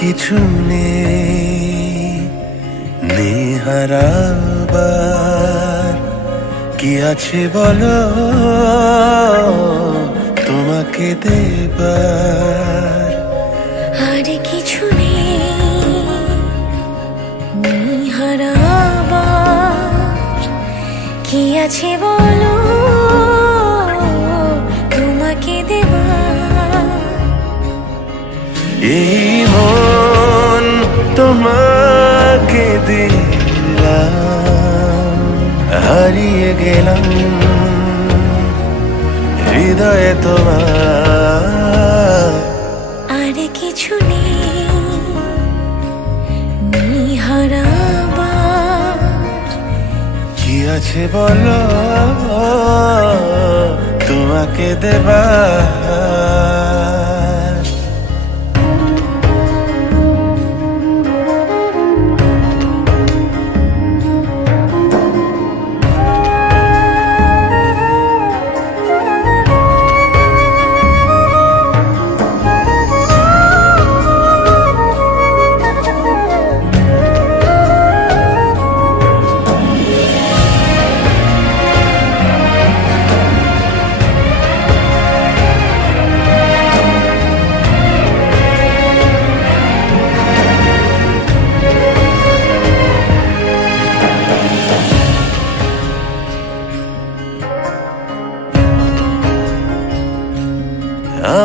কিছু নেই হারাবার, কি আছে বলো তোমাকে দেবার। আর কিছু নেই হারাবার, কি আছে বলো তোমাকে দেবার। এই মন তোমাকে দিলাম, হারিয়ে গেলাম হৃদয়ে তোমার। আর কিছু নেই হারাবার, কি আছে বলো তোমাকে দেবার।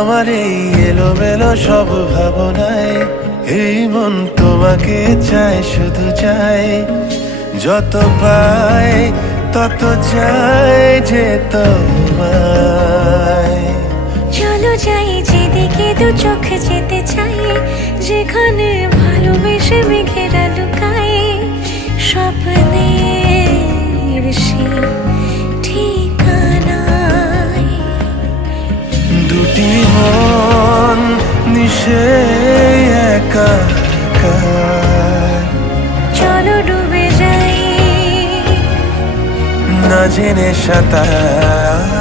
আমার এই এলোমেলো সব ভাবনায়, এই মন তোমাকে চায়, শুধু চায়। যত পায় তত চায় যে তোমায়। চলো যাই যেদিকে দু চোখ যেতে চাই, যেখানে ভালোবেসে মেঘেরা লুকায়। স্বপ্নের সেই ঠিকানায় দুটি মন নিশে একাকার। চলো ডুবে যাই না জেনে সাঁতার।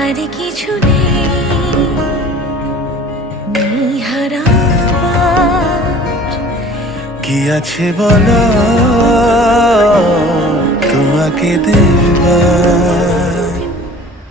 আর কিছু নেই হারাবার, কি আছে বলো তোমাকে দেবার।